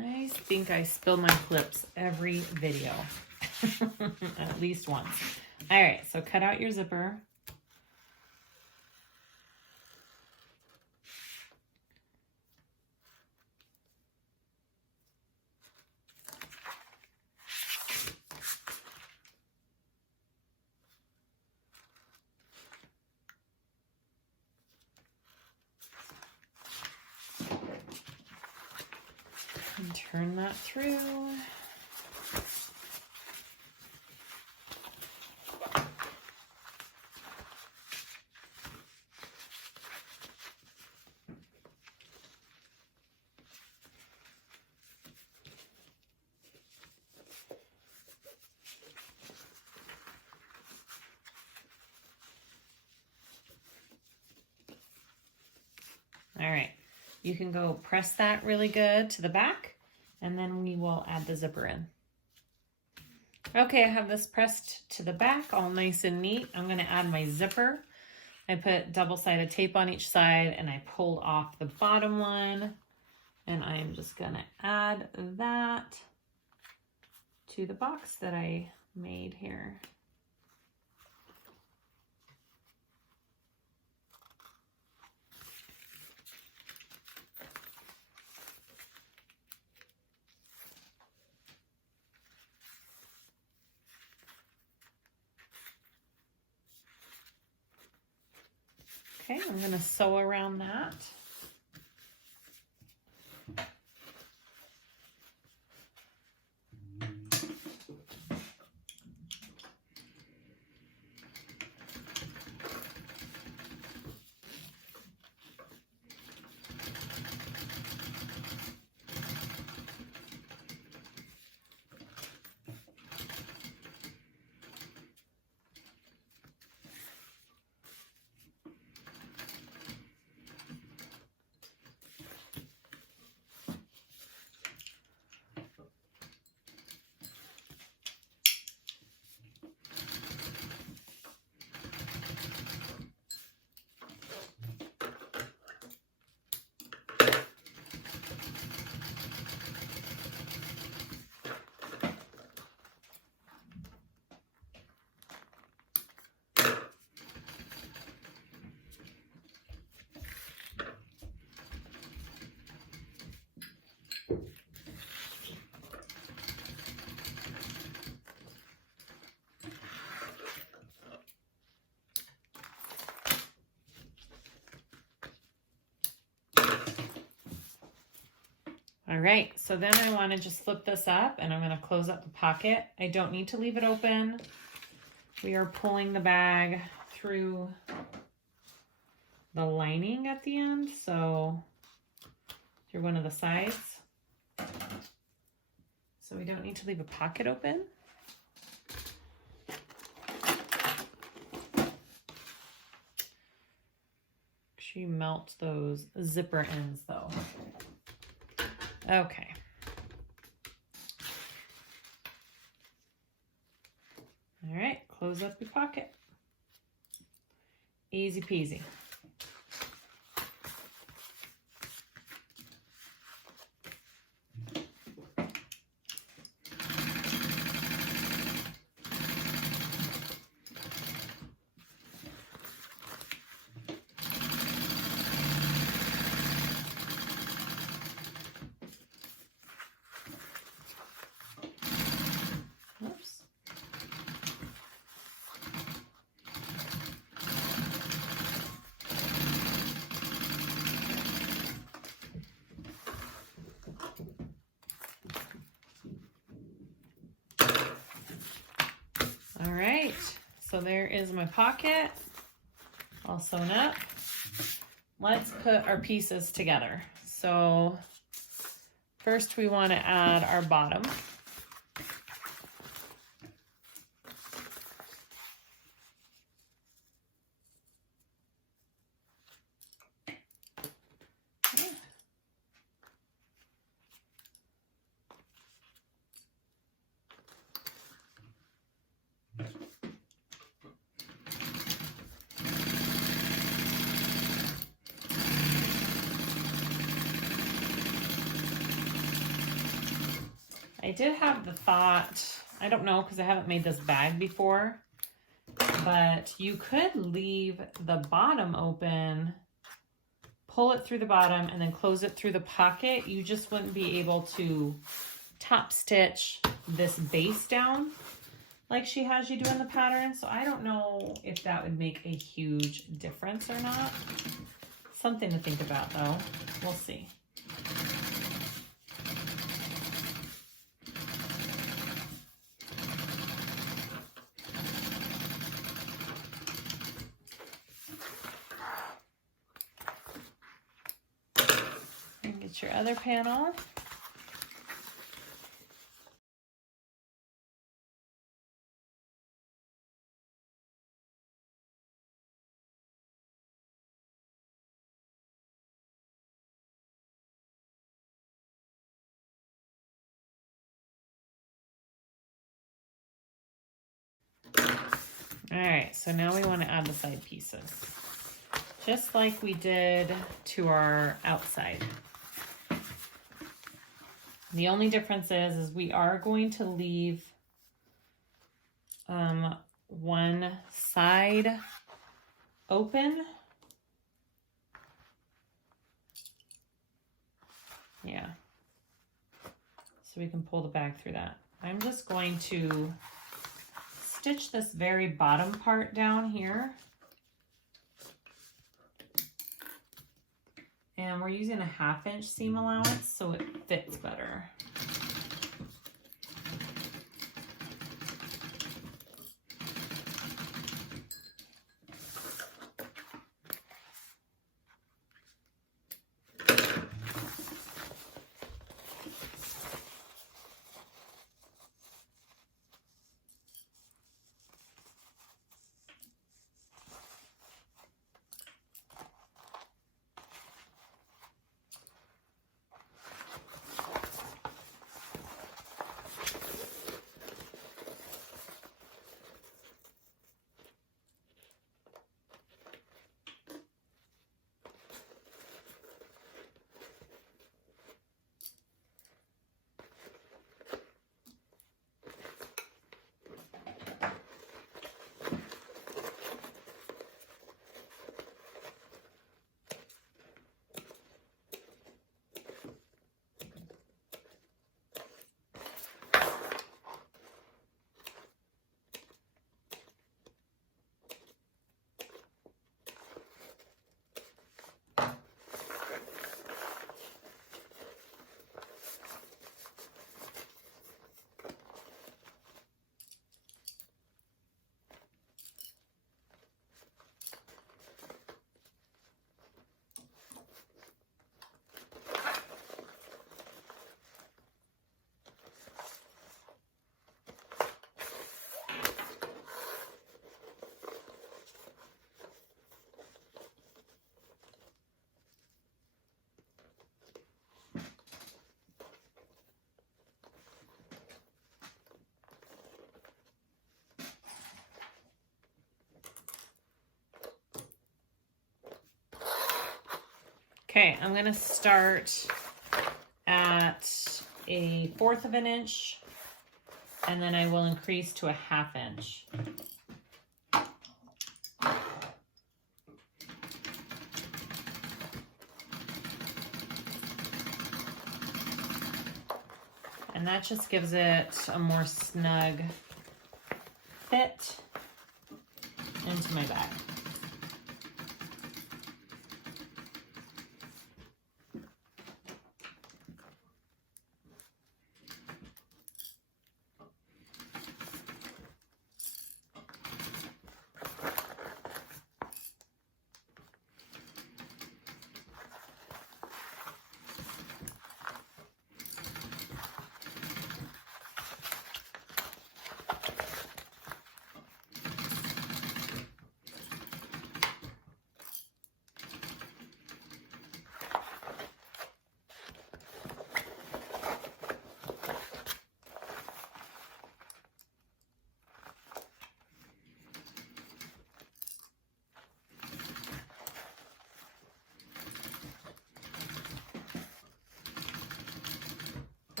I think I spill my clips every video, at least once. All right, so cut out your zipper. And turn that through. All right, you can go press that really good to the back, and then we will add the zipper in. Okay, I have this pressed to the back, all nice and neat. I'm gonna add my zipper. I put double-sided tape on each side, and I pulled off the bottom one, and I am just gonna add that to the box that I made here. Okay, I'm going to sew around that. All right, so then I want to just flip this up and I'm going to close up the pocket. I don't need to leave it open. We are pulling the bag through the lining at the end, so through one of the sides. So we don't need to leave a pocket open. She melts those zipper ends though. Okay. All right, close up your pocket. Easy peasy. Oops. All right, so there is my pocket all sewn up. Let's put our pieces together. So first we want to add our bottom. I did have the thought, I don't know because I haven't made this bag before, but you could leave the bottom open, pull it through the bottom, and then close it through the pocket. You just wouldn't be able to top stitch this base down like she has you do in the pattern. So I don't know if that would make a huge difference or not. Something to think about though. We'll see. Get your other panel. All right, so now we want to add the side pieces, just like we did to our outside. The only difference is we are going to leave one side open. Yeah. So we can pull the bag through that. I'm just going to stitch this very bottom part down here. And we're using a 1/2 inch seam allowance so it fits better. Okay, I'm gonna start at a 1/4 of an inch, and then I will increase to a 1/2 inch. And that just gives it a more snug fit into my bag.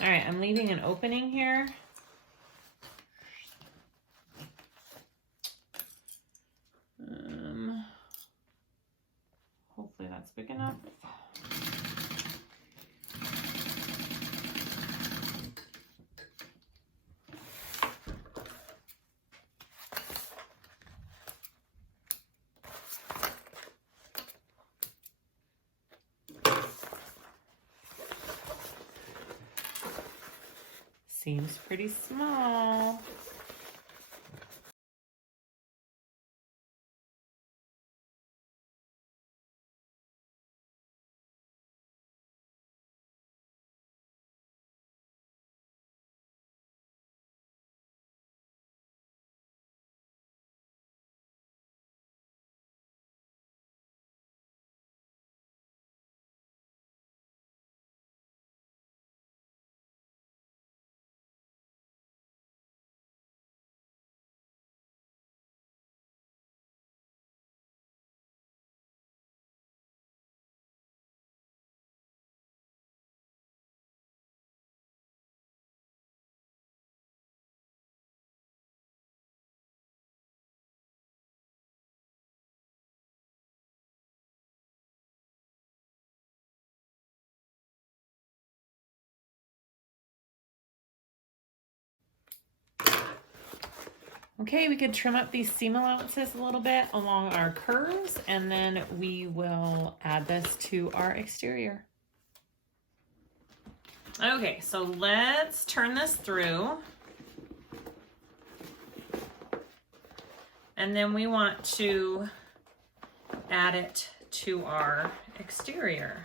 All right, I'm leaving an opening here. Hopefully that's big enough. Seems pretty small. Okay, we could trim up these seam allowances a little bit along our curves, and then we will add this to our exterior. Okay, so let's turn this through. And then we want to add it to our exterior.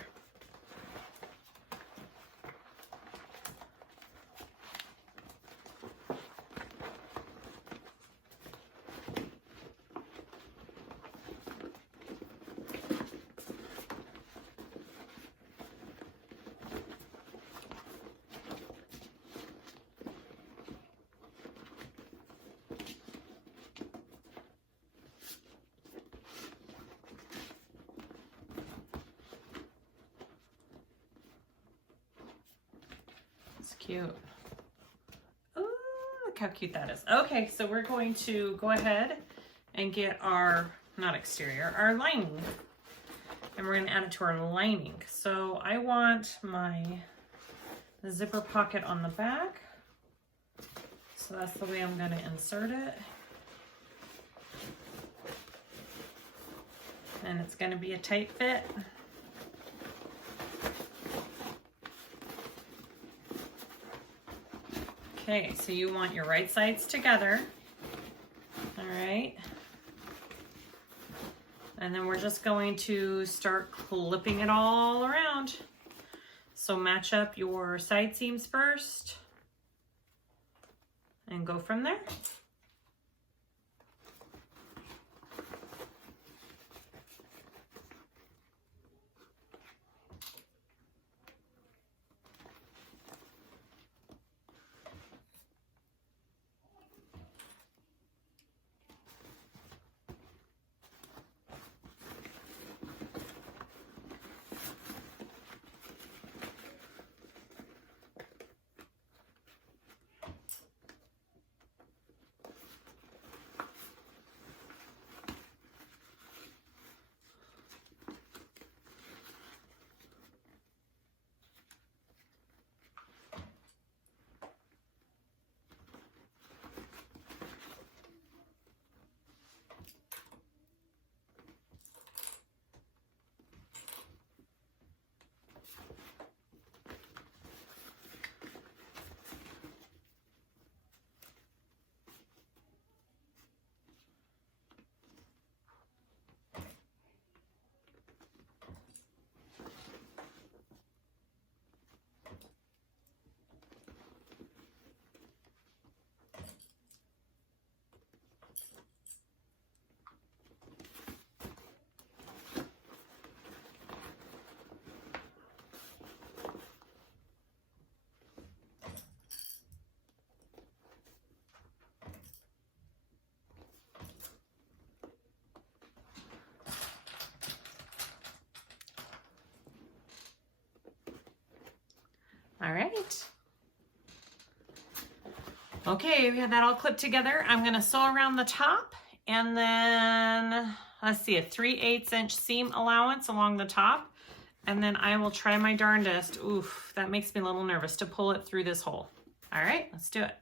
Cute. Ooh, look how cute that is. Okay, so we're going to go ahead and get our, not exterior, our lining. And we're going to add it to our lining. So I want my zipper pocket on the back. So that's the way I'm going to insert it. And it's going to be a tight fit. Okay, so you want your right sides together. All right. And then we're just going to start clipping it all around. So match up your side seams first and go from there. Okay, we have that all clipped together. I'm gonna sew around the top and then, let's see, a 3/8 inch seam allowance along the top. And then I will try my darndest, oof, that makes me a little nervous, to pull it through this hole. All right, let's do it.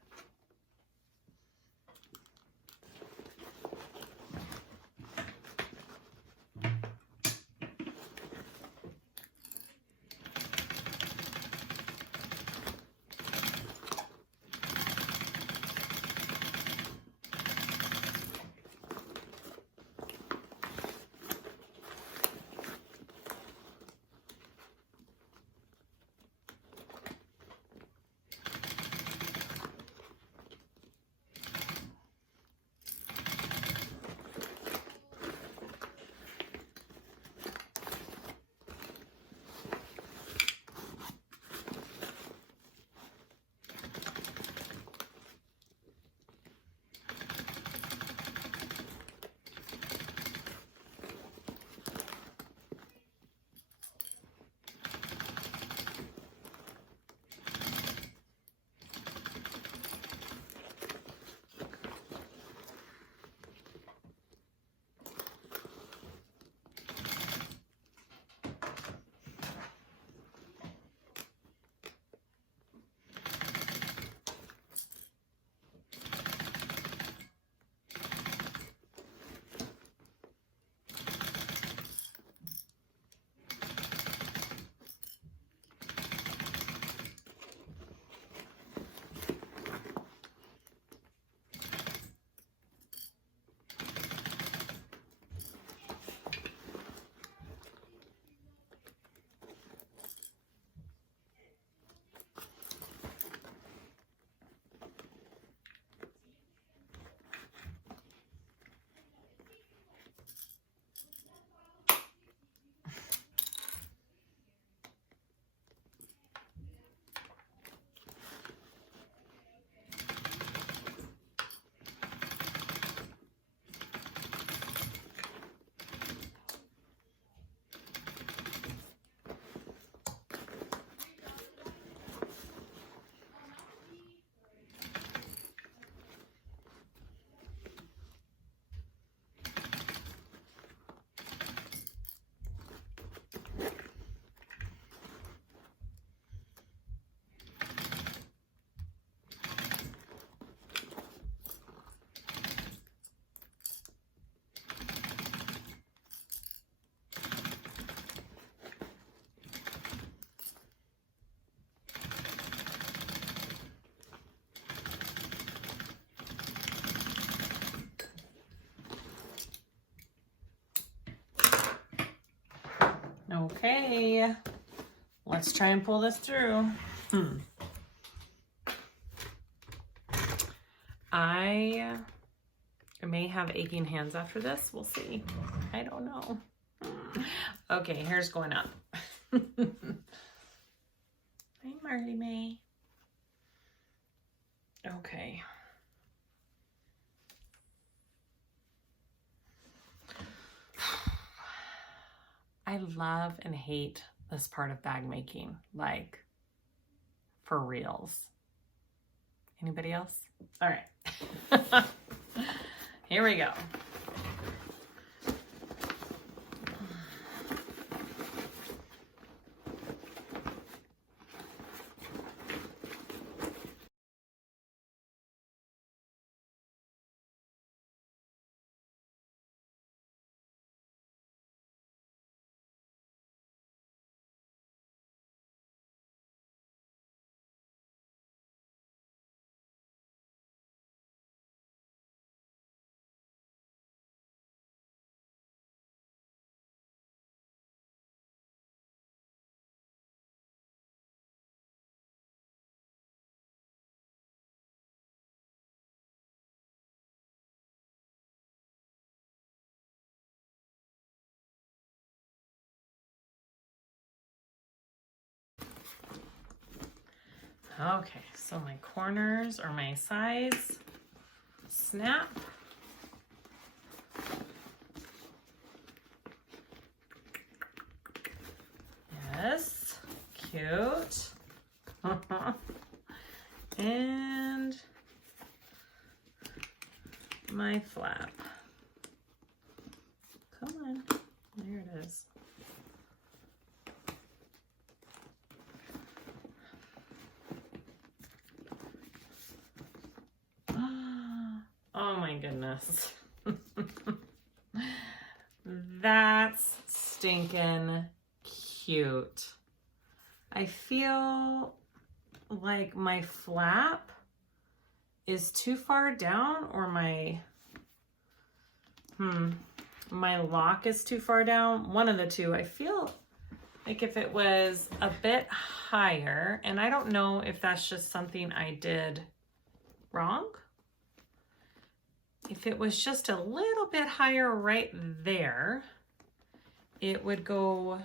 Okay, let's try and pull this through. I may have aching hands after this. We'll see. I don't know. Okay, hair's going up. Hi, Marley May. Okay. I love and hate this part of bag making, like, for reals. Anybody else? All right. Here we go. Okay, so my corners are my size. Snap. Yes, cute. And my flap. Come on, there it is. Oh my goodness. That's stinking cute. I feel like my flap is too far down, or my lock is too far down. One of the two. I feel like if it was a bit higher, and I don't know if that's just something I did wrong. If it was just a little bit higher right there, it would go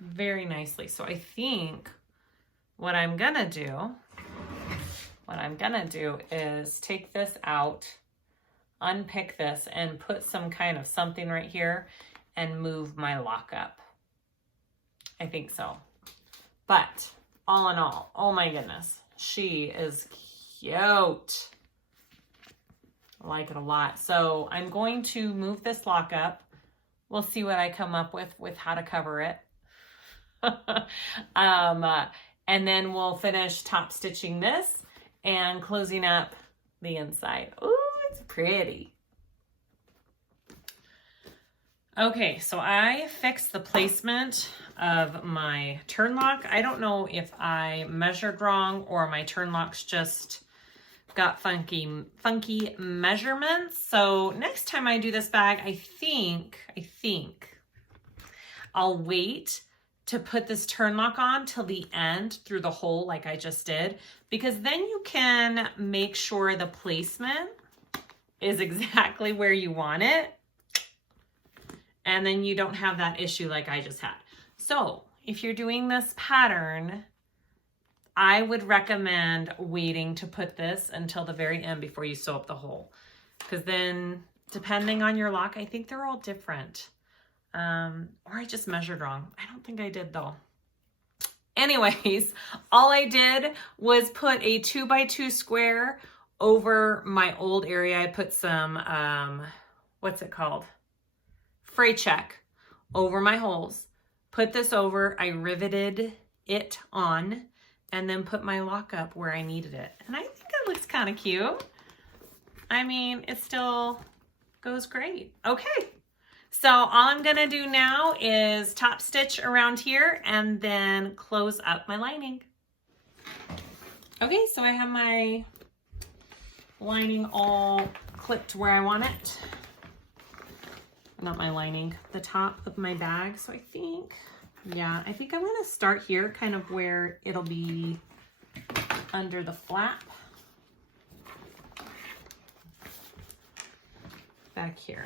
very nicely. So I think what I'm gonna do is take this out, unpick this, and put some kind of something right here and move my lock up. I think so. But all in all, oh my goodness, she is cute. I like it a lot. So I'm going to move this lock up. We'll see what I come up with how to cover it. And then we'll finish top stitching this and closing up the inside. Ooh, it's pretty. Okay, so I fixed the placement of my turn lock. I don't know if I measured wrong or my turn locks just got funky measurements. So next time I do this bag, I think I'll wait to put this turn lock on till the end through the hole like I just did, because then you can make sure the placement is exactly where you want it. And then you don't have that issue like I just had. So if you're doing this pattern, I would recommend waiting to put this until the very end before you sew up the hole. Because then, depending on your lock, I think they're all different. Or I just measured wrong. I don't think I did though. Anyways, all I did was put a 2x2 square over my old area. I put some, what's it called? Fray check over my holes. Put this over, I riveted it on, and then put my lock up where I needed it. And I think it looks kind of cute. I mean, it still goes great. Okay, so all I'm gonna do now is top stitch around here and then close up my lining. Okay, so I have my lining all clipped where I want it. Not my lining, the top of my bag. So I think I'm gonna start here, kind of where it'll be under the flap. Back here.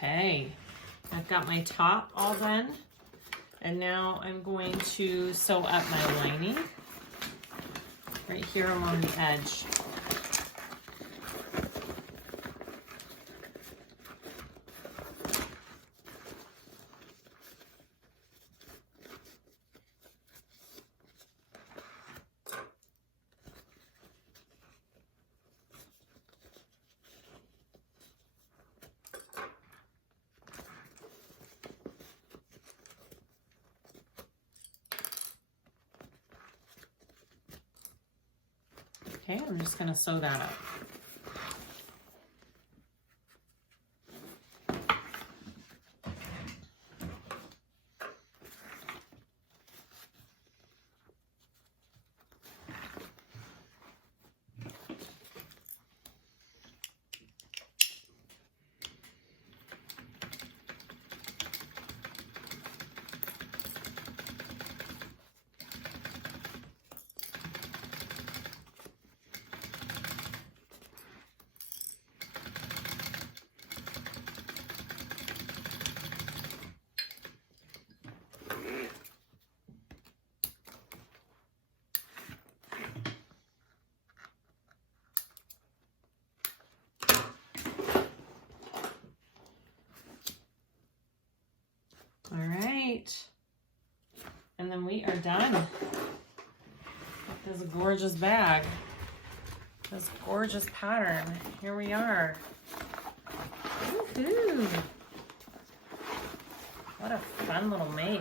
Okay, I've got my top all done. And now I'm going to sew up my lining right here along the edge. Okay, I'm just going to sew that up. All right, and then we are done with this gorgeous bag, this gorgeous pattern. Here we are. Woohoo! What a fun little make.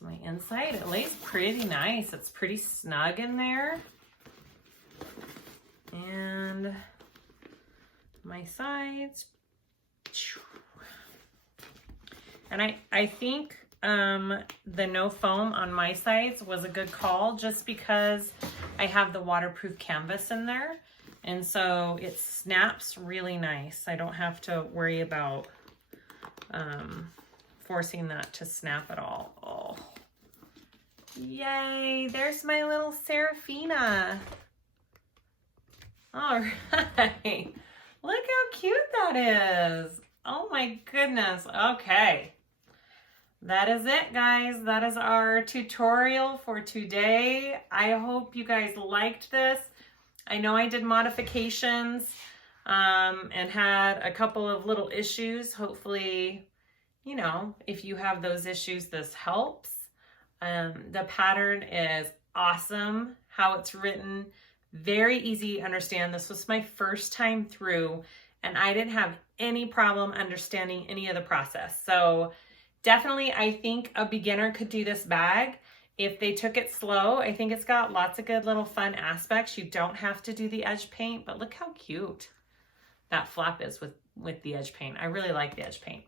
My inside, it lays pretty nice. It's pretty snug in there. And my sides. And I think the no foam on my sides was a good call just because I have the waterproof canvas in there. And so it snaps really nice. I don't have to worry about forcing that to snap at all. Oh. Yay, there's my little Serafina. All right, look how cute that is. Oh my goodness, okay. That is it, guys. That is our tutorial for today. I hope you guys liked this. I know I did modifications and had a couple of little issues. Hopefully, you know, if you have those issues, this helps. The pattern is awesome, how it's written, very easy to understand. This was my first time through and I didn't have any problem understanding any of the process. So definitely, I think a beginner could do this bag if they took it slow. I think it's got lots of good little fun aspects. You don't have to do the edge paint, but look how cute that flap is with the edge paint. I really like the edge paint.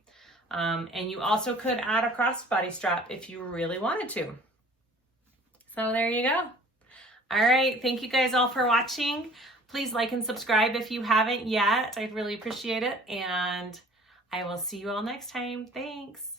And you also could add a crossbody strap if you really wanted to. So there you go. All right, thank you guys all for watching. Please like and subscribe if you haven't yet. I'd really appreciate it. And I will see you all next time. Thanks.